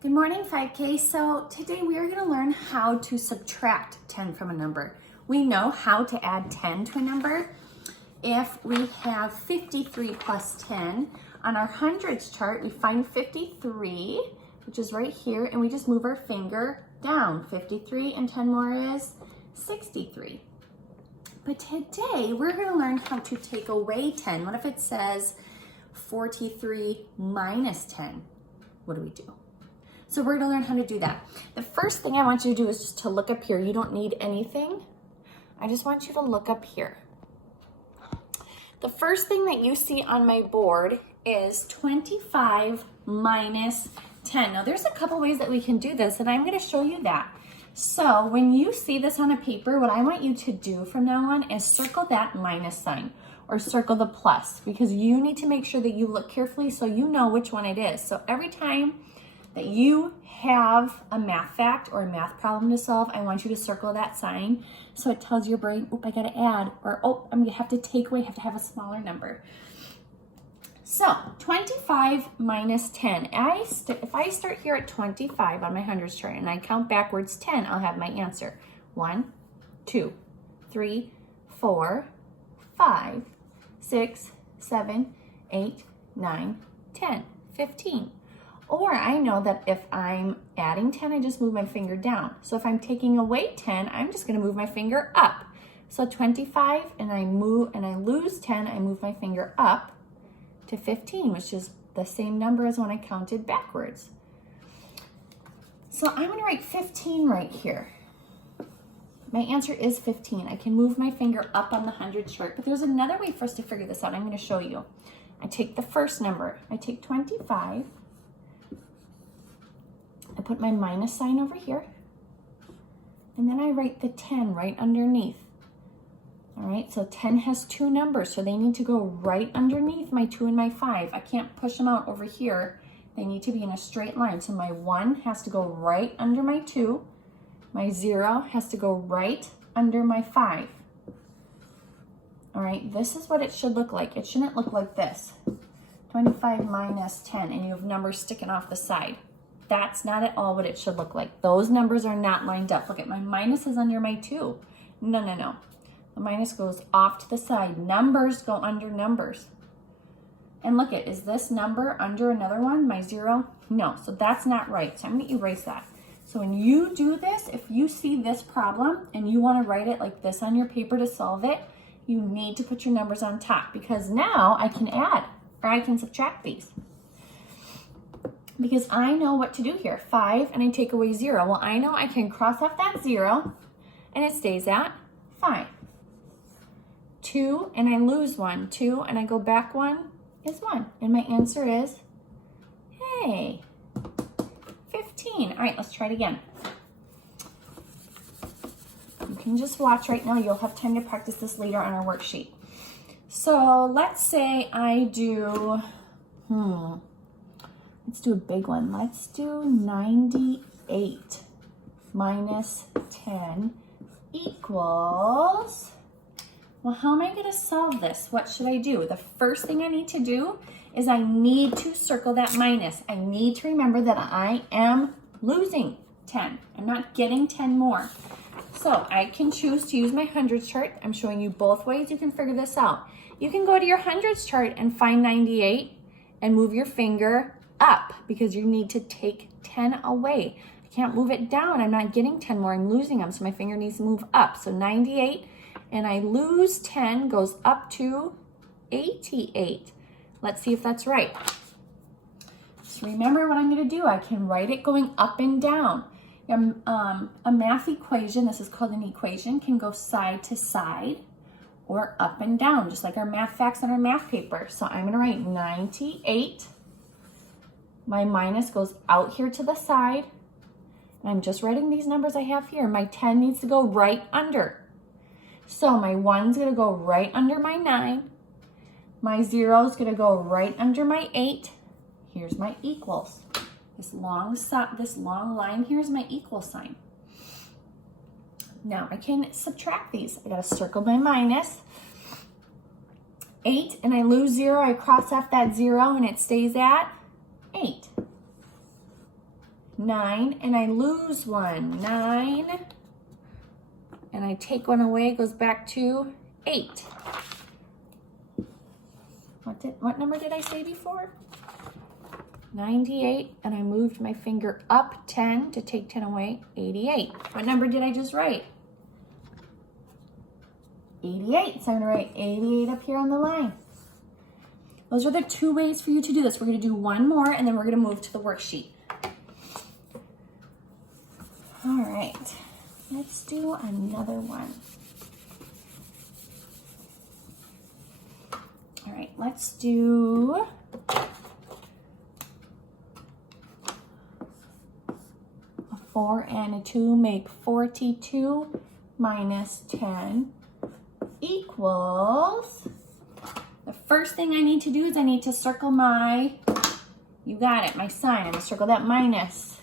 Good morning, 5K. So today we are going to learn how to subtract 10 from a number. We know how to add 10 to a number. If we have 53 plus 10, on our hundreds chart, we find 53, which is right here, and we just move our finger down. 53 and 10 more is 63. But today we're going to learn how to take away 10. What if it says 43 minus 10? What do we do? So we're gonna learn how to do that. The first thing I want you to do is just to look up here. You don't need anything. I just want you to look up here. The first thing that you see on my board is 25 minus 10. Now there's a couple ways that we can do this, and I'm gonna show you that. So when you see this on a paper, what I want you to do from now on is circle that minus sign or circle the plus, because you need to make sure that you look carefully so you know which one it is. So every time that you have a math fact or a math problem to solve, I want you to circle that sign so it tells your brain, oh, I gotta add, or oh, I'm gonna have to take away, have to have a smaller number. So 25 minus 10. If I start here at 25 on my hundreds chart and I count backwards 10, I'll have my answer. 1, 2, 3, 4, 5, 6, 7, 8, 9, 10, 15. Or I know that if I'm adding 10, I just move my finger down. So if I'm taking away 10, I'm just gonna move my finger up. So 25 and I lose 10, I move my finger up to 15, which is the same number as when I counted backwards. So I'm gonna write 15 right here. My answer is 15. I can move my finger up on the hundreds chart, but there's another way for us to figure this out. I'm gonna show you. I take the first number, I take 25, I put my minus sign over here, and then I write the 10 right underneath. All right, so 10 has two numbers, so they need to go right underneath my 2 and my 5. I can't push them out over here. They need to be in a straight line. So my 1 has to go right under my 2. My 0 has to go right under my 5. All right, this is what it should look like. It shouldn't look like this. 25 minus 10, and you have numbers sticking off the side. That's not at all what it should look like. Those numbers are not lined up. Look at my minus is under my 2. No. The minus goes off to the side. Numbers go under numbers. And look at, is this number under another one, my 0? No, so that's not right. So I'm gonna erase that. So when you do this, if you see this problem and you wanna write it like this on your paper to solve it, you need to put your numbers on top, because now I can add or I can subtract these. Because I know what to do here. 5 and I take away 0. Well, I know I can cross off that 0 and it stays at 5. 2 and I lose 1. 2 and I go back 1 is 1. And my answer is, hey, 15. All right, let's try it again. You can just watch right now. You'll have time to practice this later on our worksheet. So let's say I do, let's do a big one. Let's do 98 minus 10 equals, well, how am I gonna solve this? What should I do? The first thing I need to do is I need to circle that minus. I need to remember that I am losing 10. I'm not getting 10 more. So I can choose to use my hundreds chart. I'm showing you both ways you can figure this out. You can go to your hundreds chart and find 98 and move your finger up, because you need to take 10 away. I can't move it down. I'm not getting 10 more. I'm losing them. So my finger needs to move up. So 98 and I lose 10 goes up to 88. Let's see if that's right. Just remember what I'm going to do. I can write it going up and down. A math equation, this is called an equation, can go side to side or up and down, just like our math facts on our math paper. So I'm going to write 98. My minus goes out here to the side. And I'm just writing these numbers I have here. My 10 needs to go right under. So my 1's going to go right under my 9. My 0's going to go right under my 8. Here's my equals. This long line here is my equal sign. Now I can subtract these. I got to circle my minus. 8 and I lose 0. I cross off that 0 and it stays at 8. 9, and I lose 1. 9, and I take 1 away, goes back to 8. What number did I say before? 98, and I moved my finger up 10 to take 10 away, 88. What number did I just write? 88, so I'm gonna write 88 up here on the line. Those are the 2 ways for you to do this. We're gonna do one more, and then we're gonna move to the worksheet. All right, let's do another one. All right, let's do a 4 and a 2 make 42 minus 10 equals, the first thing I need to do is I need to circle my, you got it, my sign. I'm gonna circle that minus.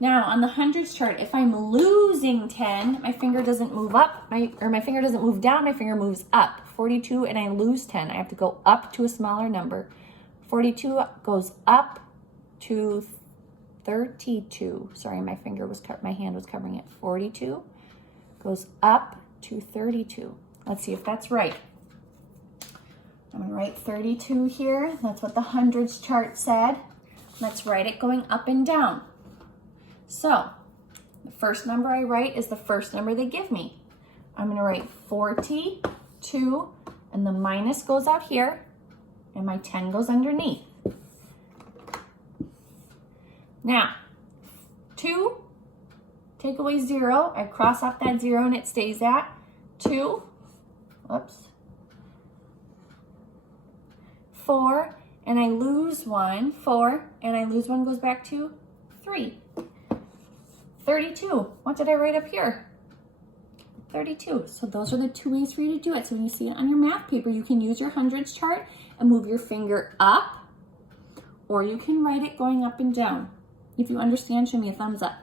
Now on the hundreds chart, if I'm losing 10, my finger doesn't move up, my finger doesn't move down, my finger moves up. 42 and I lose 10, I have to go up to a smaller number. 42 goes up to 32. Sorry, my hand was covering it. 42 goes up to 32. Let's see if that's right. I'm gonna write 32 here. That's what the hundreds chart said. Let's write it going up and down. So the first number I write is the first number they give me. I'm gonna write 42, and the minus goes out here, and my 10 goes underneath. Now, 2, take away 0, I cross off that 0 and it stays at 2, whoops, 4, and I lose 1, 4, and I lose 1 goes back to 3. 32, what did I write up here? 32, so those are the 2 ways for you to do it. So when you see it on your math paper, you can use your hundreds chart and move your finger up, or you can write it going up and down. If you understand, show me a thumbs up.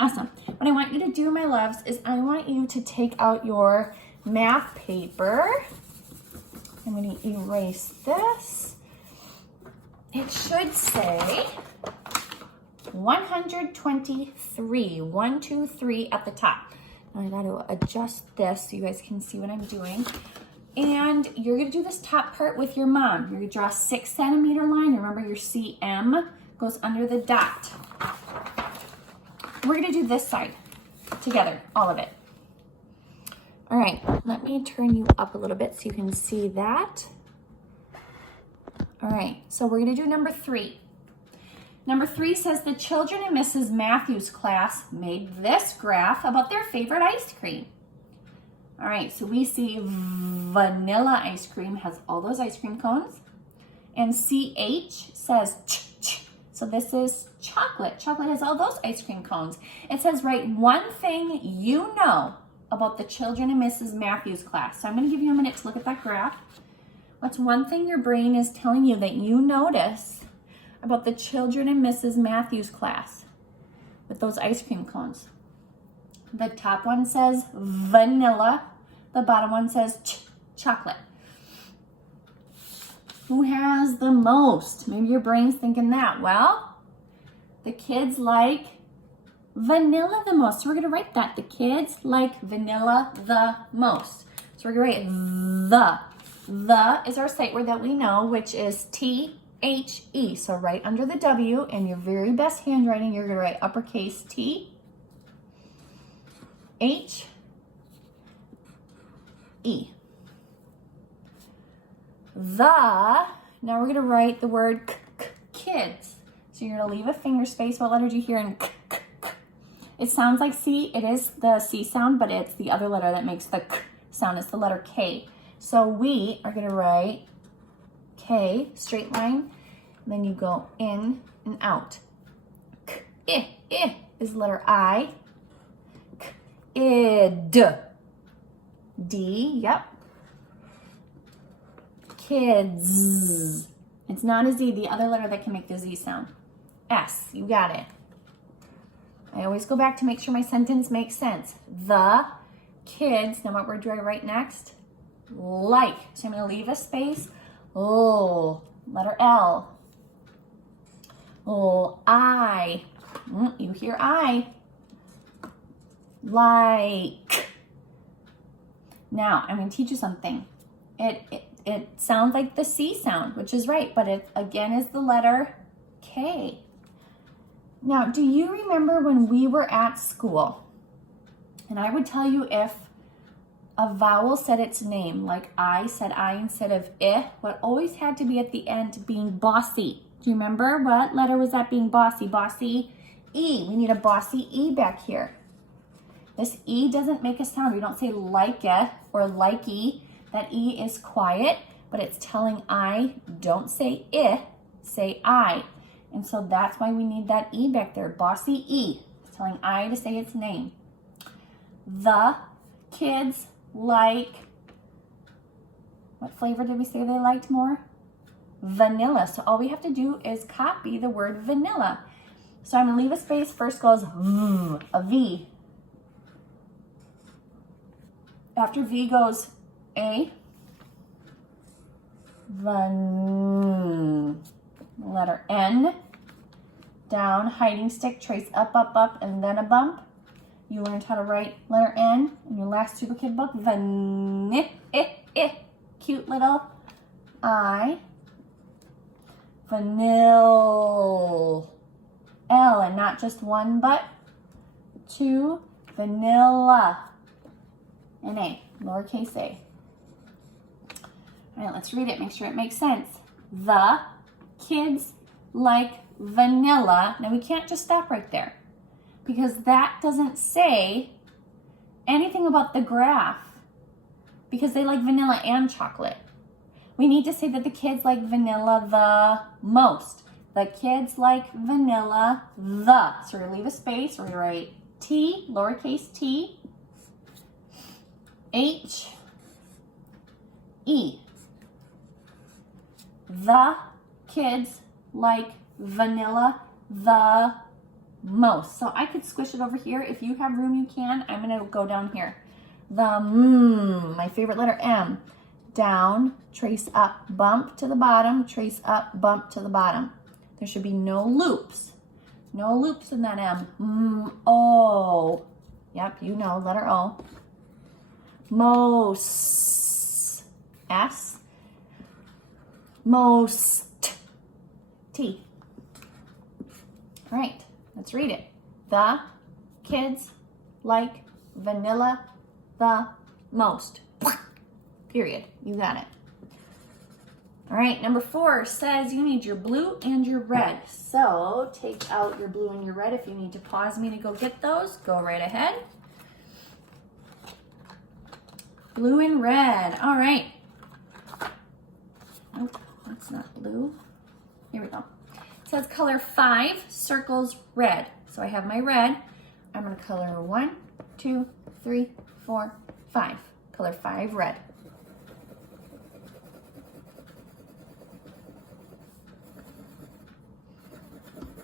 Awesome. What I want you to do, my loves, is I want you to take out your math paper. I'm going to erase this. It should say 123, 1, 2, 3 at the top. Now I got to adjust this so you guys can see what I'm doing. And you're going to do this top part with your mom. You're going to draw a 6 centimeter line. Remember your CM goes under the dot. We're going to do this side together, all of it. All right, let me turn you up a little bit so you can see that. All right, so we're going to do number 3. Number 3 says the children in Mrs. Matthews' class made this graph about their favorite ice cream. All right, so we see vanilla ice cream has all those ice cream cones. And CH says ch. So this is chocolate. Chocolate has all those ice cream cones. It says write one thing you know about the children in Mrs. Matthews' class. So I'm going to give you a minute to look at that graph. What's one thing your brain is telling you that you notice about the children in Mrs. Matthews' class with those ice cream cones? The top one says vanilla. The bottom one says chocolate. Who has the most? Maybe your brain's thinking that. Well, the kids like vanilla the most. So we're going to write that. The kids like vanilla the most. So we're going to write the. The is our sight word that we know, which is T-H-E. So right under the W, in your very best handwriting, you're going to write uppercase T, H, E. Now we're going to write the word kids. So you're going to leave a finger space. What letter do you hear in k? It sounds like C. It is the C sound, but it's the other letter that makes the k sound. It's the letter K. So we are going to write K, straight line, and then you go in and out. K, I is the letter I. K, id. D, yep. Kids. It's not a Z, the other letter that can make the Z sound. S, you got it. I always go back to make sure my sentence makes sense. The kids, now what word do I write next? Like. So I'm going to leave a space. Oh, letter L. I. You hear I. Like. Now, I'm going to teach you something. It sounds like the C sound, which is right, but it again is the letter K. Now, do you remember when we were at school and I would tell you if a vowel said its name, like I said I instead of what always had to be at the end being bossy. Do you remember what letter was that being bossy? Bossy E. We need a bossy E back here. This E doesn't make a sound. We don't say like or likey. That E is quiet, but it's telling I, don't say say I. And so that's why we need that E back there. Bossy E. It's telling I to say its name. The kids like, what flavor did we say they liked more? Vanilla. So all we have to do is copy the word vanilla. So I'm going to leave a space. First goes a V. After V goes A. Letter N. Down, hiding stick, trace up, up, up, and then a bump. You learned how to write letter N in your last super kid book. Cute little I. Vanilla. L, and not just one but two. Vanilla. And A, lowercase a. All right, let's read it. Make sure it makes sense. The kids like vanilla. Now we can't just stop right there because that doesn't say anything about the graph because they like vanilla and chocolate. We need to say that the kids like vanilla the most. The kids like vanilla the. So we leave a space, we write T, lowercase t, H, E. The kids like vanilla the most. So I could squish it over here. If you have room, you can. I'm going to go down here. The my favorite letter M. Down, trace up, bump to the bottom, trace up, bump to the bottom. There should be no loops. No loops in that M. O. Yep, you know, letter O. Most. S. Most. T. All right, let's read it. The kids like vanilla the most. Period. You got it. All right, number 4 says you need your blue and your red. So take out your blue and your red. If you need to pause me to go get those, go right ahead. Blue and red. All right. Nope, that's not blue. Here we go. It says color 5 circles red. So I have my red. I'm going to color 1, 2, 3, 4, 5. Color 5 red.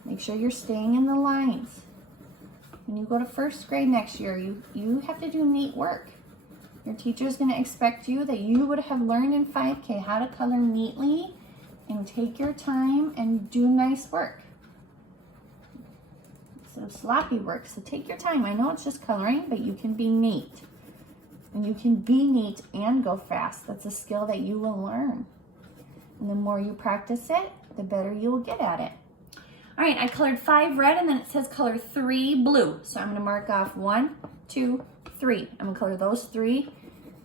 Make sure you're staying in the lines. When you go to first grade next year, you have to do neat work. Your teacher is going to expect you that you would have learned in 5K how to color neatly and take your time and do nice work. So sloppy work. So take your time. I know it's just coloring, but you can be neat. And you can be neat and go fast. That's a skill that you will learn. And the more you practice it, the better you will get at it. All right, I colored 5 red, and then it says color 3 blue. So I'm going to mark off 1, 2, 3. I'm going to color those 3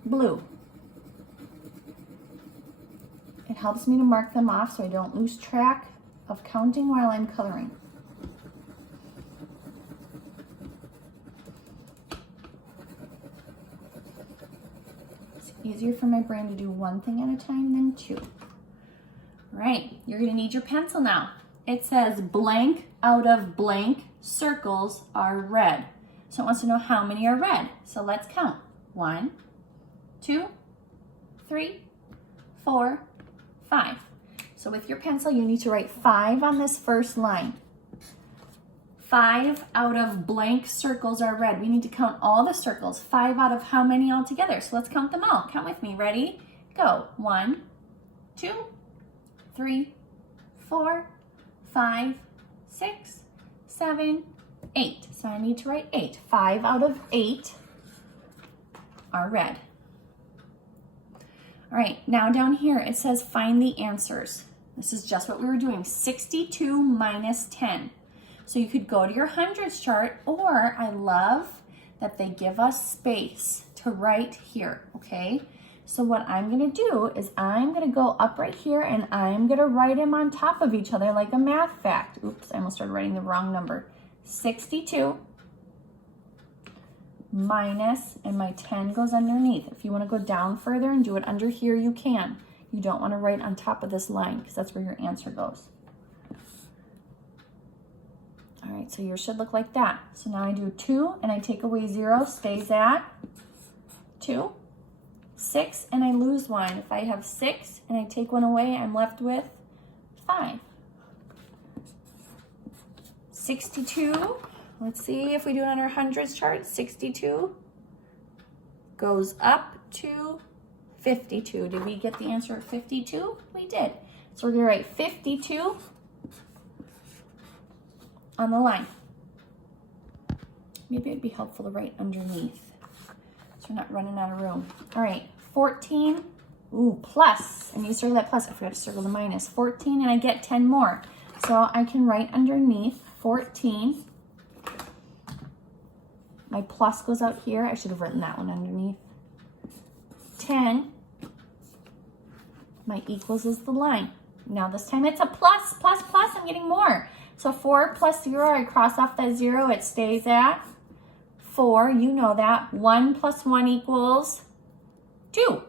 blue. It helps me to mark them off so I don't lose track of counting while I'm coloring. It's easier for my brain to do one thing at a time than 2. All right, you're going to need your pencil now. It says blank out of blank circles are red. So it wants to know how many are red. So let's count. 1, 2, 3, 4, 5. So with your pencil, you need to write 5 on this first line. 5 out of blank circles are red. We need to count all the circles. 5 out of how many altogether? So let's count them all. Count with me. Ready? Go. 1, 2, 3, 4, 5, 6, 7, 8. So I need to write 8. 5 out of 8 are red. All right, now down here it says find the answers. This is just what we were doing, 62 minus 10. So you could go to your hundreds chart, or I love that they give us space to write here, okay? So what I'm gonna do is I'm gonna go up right here and I'm gonna write them on top of each other like a math fact. Oops, I almost started writing the wrong number. 62 minus, and my 10 goes underneath. If you wanna go down further and do it under here, you can. You don't wanna write on top of this line because that's where your answer goes. All right, so yours should look like that. So now I do 2 and I take away 0, stays at 2. 6 and I lose 1. If I have 6 and I take 1 away, I'm left with 5. 62, let's see if we do it on our hundreds chart. 62 goes up to 52. Did we get the answer at 52? We did. So we're gonna write 52 on the line. Maybe it'd be helpful to write underneath so we're not running out of room. All right, 14, ooh, plus, and you circle that plus, I forgot to circle the minus. 14 and I get 10 more. So I can write underneath 14. My plus goes out here. I should have written that one underneath. 10, my equals is the line. Now this time it's a plus, plus, plus, I'm getting more. So 4 plus 0, I cross off that 0, it stays at 4. You know that. 1 plus 1 equals 2.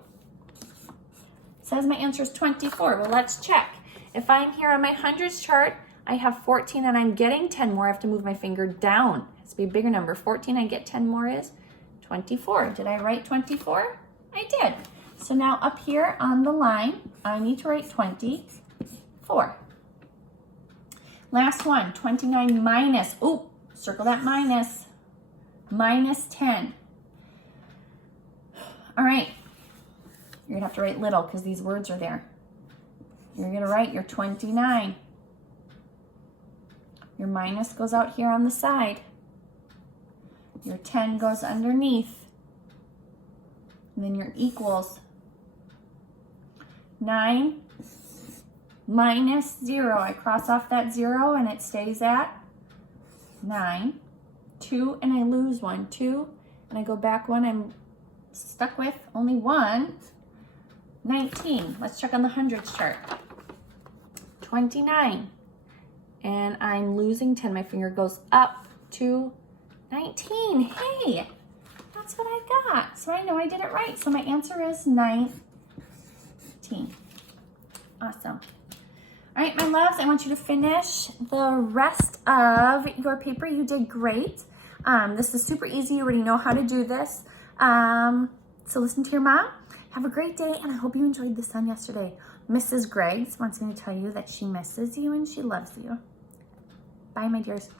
It says my answer is 24. Well, let's check. If I'm here on my hundreds chart, I have 14 and I'm getting 10 more. I have to move my finger down. It has to be a bigger number. 14, I get 10 more is 24. Did I write 24? I did. So now up here on the line, I need to write 24. Last one, 29 minus, ooh, circle that minus, minus 10. All right, you're gonna have to write little because these words are there. You're gonna write your 29. Your minus goes out here on the side. Your 10 goes underneath. And then your equals. 9 minus 0. I cross off that 0 and it stays at 9. 2 and I lose 1. 2 and I go back 1. I'm stuck with only 1. 19. Let's check on the hundreds chart. 29. And I'm losing 10. My finger goes up to 19. Hey, that's what I got. So I know I did it right. So my answer is 19. Awesome. All right, my loves, I want you to finish the rest of your paper. You did great. This is super easy. You already know how to do this. So listen to your mom. Have a great day, and I hope you enjoyed the sun yesterday. Mrs. Greggs wants me to tell you that she misses you and she loves you. Bye, my dears.